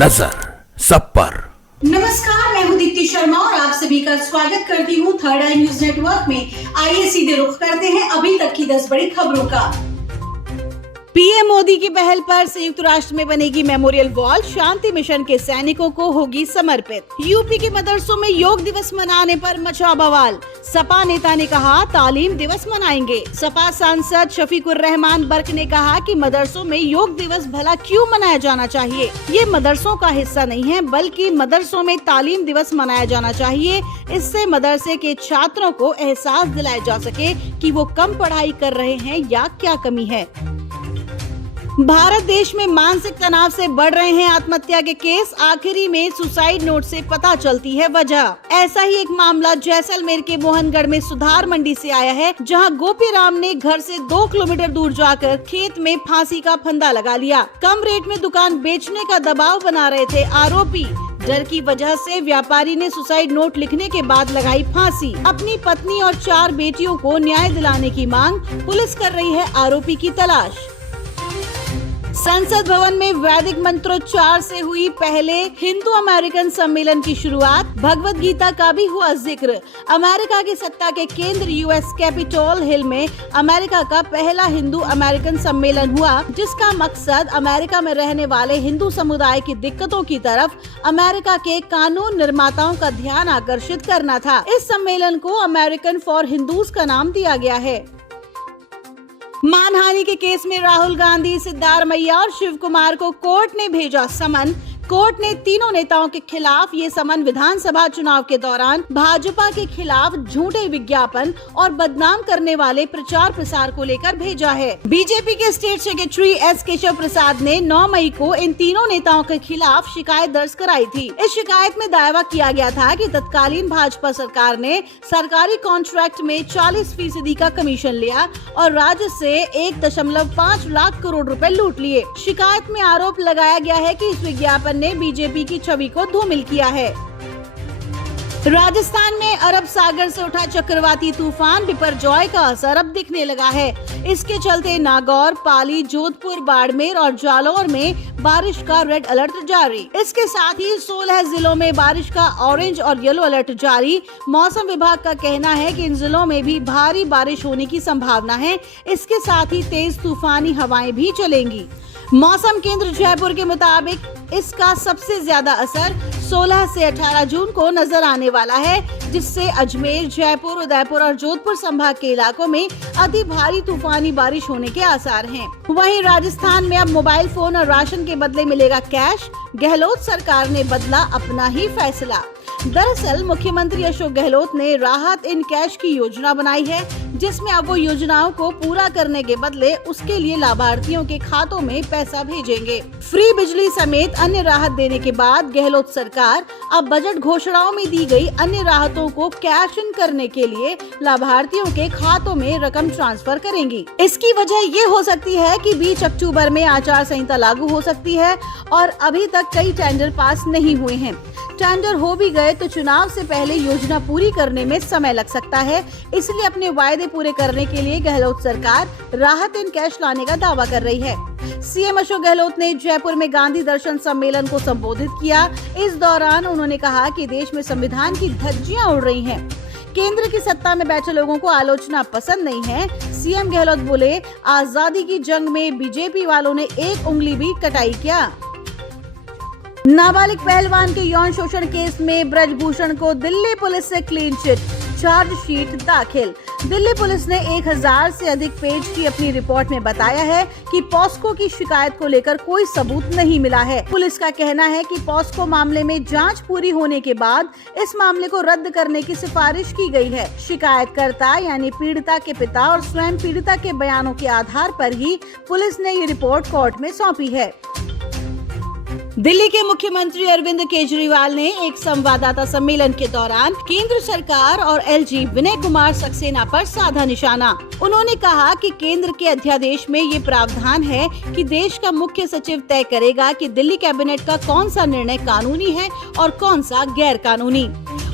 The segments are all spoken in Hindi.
नजर सब पर। नमस्कार, मैं हूं दीप्ति शर्मा और आप सभी का स्वागत करती हूं थर्ड आई न्यूज नेटवर्क में। आइए सीधे रुख करते हैं अभी तक की 10 बड़ी खबरों का। पीएम मोदी की पहल पर संयुक्त राष्ट्र में बनेगी मेमोरियल वॉल, शांति मिशन के सैनिकों को होगी समर्पित। यूपी के मदरसों में योग दिवस मनाने पर मचा बवाल, सपा नेता ने कहा तालीम दिवस मनाएंगे। सपा सांसद शफीकुर रहमान बर्क ने कहा कि मदरसों में योग दिवस भला क्यों मनाया जाना चाहिए, ये मदरसों का हिस्सा नहीं है बल्कि मदरसों में तालीम दिवस मनाया जाना चाहिए। इससे मदरसे के छात्रों को एहसास दिलाया जा सके कि वो कम पढ़ाई कर रहे हैं या क्या कमी है। भारत देश में मानसिक तनाव से बढ़ रहे हैं आत्महत्या के केस, आखिरी में सुसाइड नोट से पता चलती है वजह। ऐसा ही एक मामला जैसलमेर के मोहनगढ़ में सुधार मंडी से आया है, जहां गोपी राम ने घर से 2 किलोमीटर दूर जाकर खेत में फांसी का फंदा लगा लिया। कम रेट में दुकान बेचने का दबाव बना रहे थे आरोपी। डर की वजह से व्यापारी ने सुसाइड नोट लिखने के बाद लगाई फांसी। अपनी पत्नी और 4 बेटियों को न्याय दिलाने की मांग, पुलिस कर रही है आरोपी की तलाश। संसद भवन में वैदिक मंत्रोच्चार से हुई पहले हिंदू अमेरिकन सम्मेलन की शुरुआत, भगवत गीता का भी हुआ जिक्र। अमेरिका की सत्ता के केंद्र यूएस कैपिटोल हिल में अमेरिका का पहला हिंदू अमेरिकन सम्मेलन हुआ, जिसका मकसद अमेरिका में रहने वाले हिंदू समुदाय की दिक्कतों की तरफ अमेरिका के कानून निर्माताओं का ध्यान आकर्षित करना था। इस सम्मेलन को अमेरिकन फॉर हिंदूज का नाम दिया गया है। मानहानि के केस में राहुल गांधी, सिद्धारमैया और शिव कुमार को कोर्ट ने भेजा समन। कोर्ट ने तीनों नेताओं के खिलाफ ये समन विधानसभा चुनाव के दौरान भाजपा के खिलाफ झूठे विज्ञापन और बदनाम करने वाले प्रचार प्रसार को लेकर भेजा है। बीजेपी के state secretary S Keshav Prasad ने 9 मई को इन तीनों नेताओं के खिलाफ शिकायत दर्ज कराई थी। इस शिकायत में दावा किया गया था कि तत्कालीन भाजपा सरकार ने सरकारी कॉन्ट्रैक्ट में 40% का कमीशन लिया और राज्य से 1.5 लाख करोड़ रुपए लूट लिए। शिकायत में आरोप लगाया गया है कि इस विज्ञापन ने बीजेपी की छवि को धूमिल किया है। राजस्थान में अरब सागर से उठा चक्रवाती तूफान बिपरजॉय का असर अब दिखने लगा है। इसके चलते नागौर, पाली, जोधपुर, बाड़मेर और जालौर में बारिश का रेड अलर्ट जारी। इसके साथ ही 16 जिलों में बारिश का ऑरेंज और येलो अलर्ट जारी। मौसम विभाग का कहना है कि इन जिलों में भी भारी बारिश होने की संभावना है। इसके साथ ही तेज तूफानी हवाएं भी चलेंगी। मौसम केंद्र जयपुर के मुताबिक इसका सबसे ज्यादा असर 16 से 18 जून को नजर आने वाला है, जिससे अजमेर, जयपुर, उदयपुर और जोधपुर संभाग के इलाकों में अति भारी तूफानी बारिश होने के आसार हैं। वहीं राजस्थान में अब मोबाइल फोन और राशन के बदले मिलेगा कैश। गहलोत सरकार ने बदला अपना ही फैसला। दरअसल मुख्यमंत्री अशोक गहलोत ने राहत इन कैश की योजना बनाई है, जिसमें अब वो योजनाओं को पूरा करने के बदले उसके लिए लाभार्थियों के खातों में पैसा भेजेंगे। फ्री बिजली समेत अन्य राहत देने के बाद गहलोत सरकार अब बजट घोषणाओं में दी गई अन्य राहतों को कैश इन करने के लिए लाभार्थियों के खातों में रकम ट्रांसफर करेंगी। इसकी वजह ये हो सकती है कि 20 अक्टूबर में आचार संहिता लागू हो सकती है और अभी तक कई टेंडर पास नहीं हुए हैं। टेंडर हो भी गए तो चुनाव से पहले योजना पूरी करने में समय लग सकता है। इसलिए अपने वायदे पूरे करने के लिए गहलोत सरकार राहत इन कैश लाने का दावा कर रही है। सीएम अशोक गहलोत ने जयपुर में गांधी दर्शन सम्मेलन को संबोधित किया। इस दौरान उन्होंने कहा कि देश में संविधान की धज्जियां उड़ रही हैं। केंद्र की सत्ता में बैठे लोगों को आलोचना पसंद नहीं है। सीएम गहलोत बोले, आजादी की जंग में बीजेपी वालों ने एक उंगली भी कटाई क्या? नाबालिग पहलवान के यौन शोषण केस में ब्रजभूषण को दिल्ली पुलिस से क्लीन चिट, चार्जशीट दाखिल। दिल्ली पुलिस ने 1000 से अधिक पेज की अपनी रिपोर्ट में बताया है कि पॉस्को की शिकायत को लेकर कोई सबूत नहीं मिला है। पुलिस का कहना है कि पॉस्को मामले में जांच पूरी होने के बाद इस मामले को रद्द करने की सिफारिश की गई है। शिकायतकर्ता यानी पीड़िता के पिता और स्वयं पीड़िता के बयानों के आधार पर ही पुलिस ने ये रिपोर्ट कोर्ट में सौंपी है। दिल्ली के मुख्यमंत्री अरविंद केजरीवाल ने एक संवाददाता सम्मेलन के दौरान केंद्र सरकार और एलजी विनय कुमार सक्सेना पर साधा निशाना। उन्होंने कहा कि केंद्र के अध्यादेश में ये प्रावधान है कि देश का मुख्य सचिव तय करेगा कि दिल्ली कैबिनेट का कौन सा निर्णय कानूनी है और कौन सा गैर कानूनी।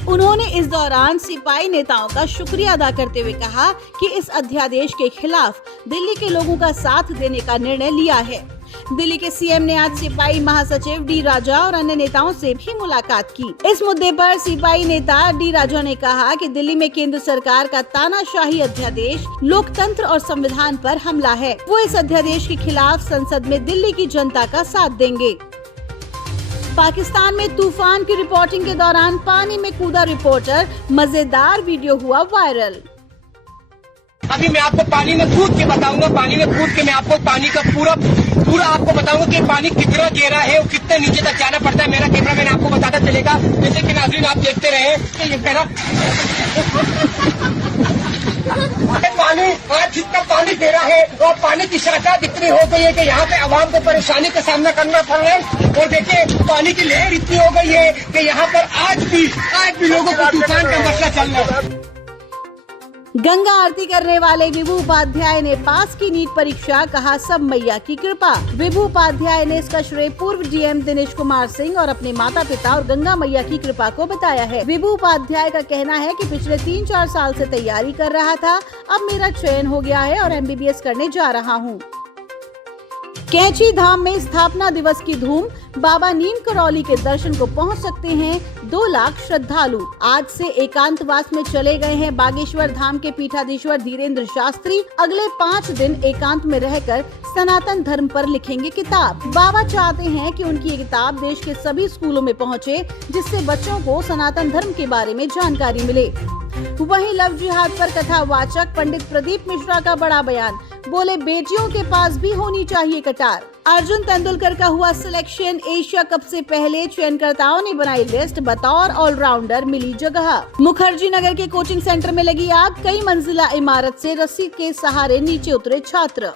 उन्होंने इस दौरान सिपाही नेताओं का शुक्रिया अदा करते हुए कहा कि इस अध्यादेश के खिलाफ दिल्ली के लोगों का साथ देने का निर्णय लिया है। दिल्ली के सीएम ने आज सिपाही महासचिव डी राजा और अन्य नेताओं से भी मुलाकात की। इस मुद्दे पर सिपाही नेता डी राजा ने कहा कि दिल्ली में केंद्र सरकार का तानाशाही अध्यादेश लोकतंत्र और संविधान पर हमला है। वो इस अध्यादेश के खिलाफ संसद में दिल्ली की जनता का साथ देंगे। पाकिस्तान में तूफान की रिपोर्टिंग के दौरान पानी में कूदा रिपोर्टर, मजेदार वीडियो हुआ वायरल। अभी मैं आपको पानी में कूद के बताऊंगा, पानी में कूद के मैं आपको पानी का पूरा आपको बताऊंगा कि पानी कितना गहरा है और कितने नीचे तक जाना पड़ता है। मेरा कैमरा मैन आपको बताता चलेगा, जैसे कि नाज़रीन आप देखते रहे कि ये मेरा पानी आज जितना पानी गहरा है और पानी की शरारत इतनी हो गई है कि यहाँ पे आवाम को परेशानी का सामना करना पड़ रहा है। और देखिए पानी की लहर इतनी हो गई है कि यहाँ पर आज भी लोगों को तूफान का मसला चल रहा है। गंगा आरती करने वाले विभू उपाध्याय ने पास की नीट परीक्षा, कहा सब मैया की कृपा। विभू उपाध्याय ने इसका श्रेय पूर्व डीएम दिनेश कुमार सिंह और अपने माता पिता और गंगा मैया की कृपा को बताया है। विभू उपाध्याय का कहना है कि पिछले 3-4 साल से तैयारी कर रहा था, अब मेरा चयन हो गया है और एमबीबीएस करने जा रहा हूँ। कैंची धाम में स्थापना दिवस की धूम, बाबा नीम करौली के दर्शन को पहुंच सकते हैं 2 लाख श्रद्धालु। आज से एकांतवास में चले गए हैं बागेश्वर धाम के पीठाधीश्वर धीरेन्द्र शास्त्री। अगले 5 दिन एकांत में रहकर सनातन धर्म पर लिखेंगे किताब। बाबा चाहते हैं कि उनकी ये किताब देश के सभी स्कूलों में पहुंचे, जिससे बच्चों को सनातन धर्म के बारे में जानकारी मिले। वहीं लव जिहाद पर कथावाचक पंडित प्रदीप मिश्रा का बड़ा बयान, बोले बेटियों के पास भी होनी चाहिए कटार। अर्जुन तेंदुलकर का हुआ सिलेक्शन, एशिया कप से पहले चयनकर्ताओं ने बनाई लिस्ट, बतौर ऑलराउंडर मिली जगह। मुखर्जी नगर के कोचिंग सेंटर में लगी आग, कई मंजिला इमारत से रस्सी के सहारे नीचे उतरे छात्र।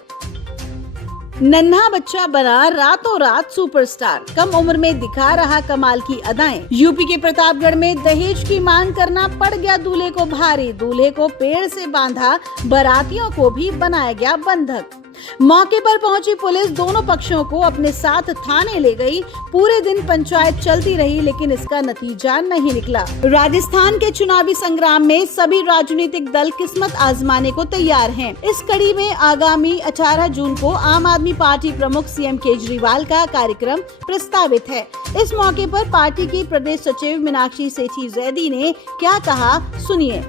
नन्हा बच्चा बना रातों रात सुपरस्टार, कम उम्र में दिखा रहा कमाल की अदाएं। यूपी के प्रतापगढ़ में दहेज की मांग करना पड़ गया दूल्हे को भारी, दूल्हे को पेड़ से बांधा, बारातियों को भी बनाया गया बंधक। मौके पर पहुंची पुलिस दोनों पक्षों को अपने साथ थाने ले गई। पूरे दिन पंचायत चलती रही, लेकिन इसका नतीजा नहीं निकला। राजस्थान के चुनावी संग्राम में सभी राजनीतिक दल किस्मत आजमाने को तैयार हैं। इस कड़ी में आगामी 18 जून को आम आदमी पार्टी प्रमुख सीएम केजरीवाल का कार्यक्रम प्रस्तावित है। इस मौके पर पार्टी की प्रदेश सचिव मीनाक्षी सेठी जैदी ने क्या कहा, सुनिए।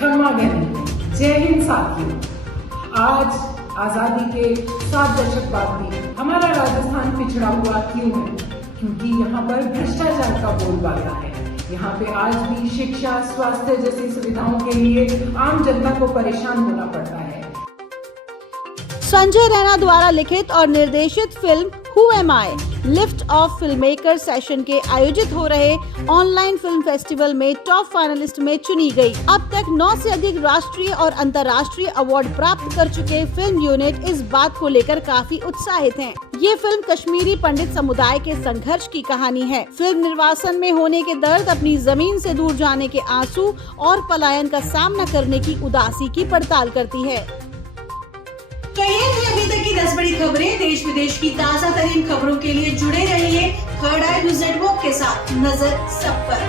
जय हिंद साथियों, आज आजादी के 7 दशक बाद भी हमारा राजस्थान पिछड़ा हुआ क्यों है? क्योंकि यहाँ पर भ्रष्टाचार का बोलबाला है। यहाँ पे आज भी शिक्षा, स्वास्थ्य जैसी सुविधाओं के लिए आम जनता को परेशान होना पड़ता है। संजय रैना द्वारा लिखित और निर्देशित film who am I lift off film maker session के आयोजित हो रहे ऑनलाइन फिल्म फेस्टिवल में टॉप फाइनलिस्ट में चुनी गई। अब तक 9 से अधिक राष्ट्रीय और अंतर्राष्ट्रीय अवार्ड प्राप्त कर चुके फिल्म यूनिट इस बात को लेकर काफी उत्साहित हैं। ये फिल्म कश्मीरी पंडित समुदाय के संघर्ष की कहानी है। फिल्म निर्वासन में होने के दर्द, अपनी जमीन से दूर जाने के आंसू और पलायन का सामना करने की उदासी की पड़ताल करती है। तो ये थी अभी तक की 10 बड़ी खबरें। देश विदेश की ताजा तरीन खबरों के लिए जुड़े रहिए थर्ड आई न्यूज़ नेटवर्क के साथ। नजर सब पर।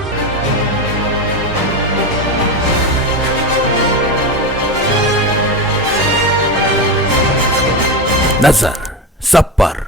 नजर सब पर।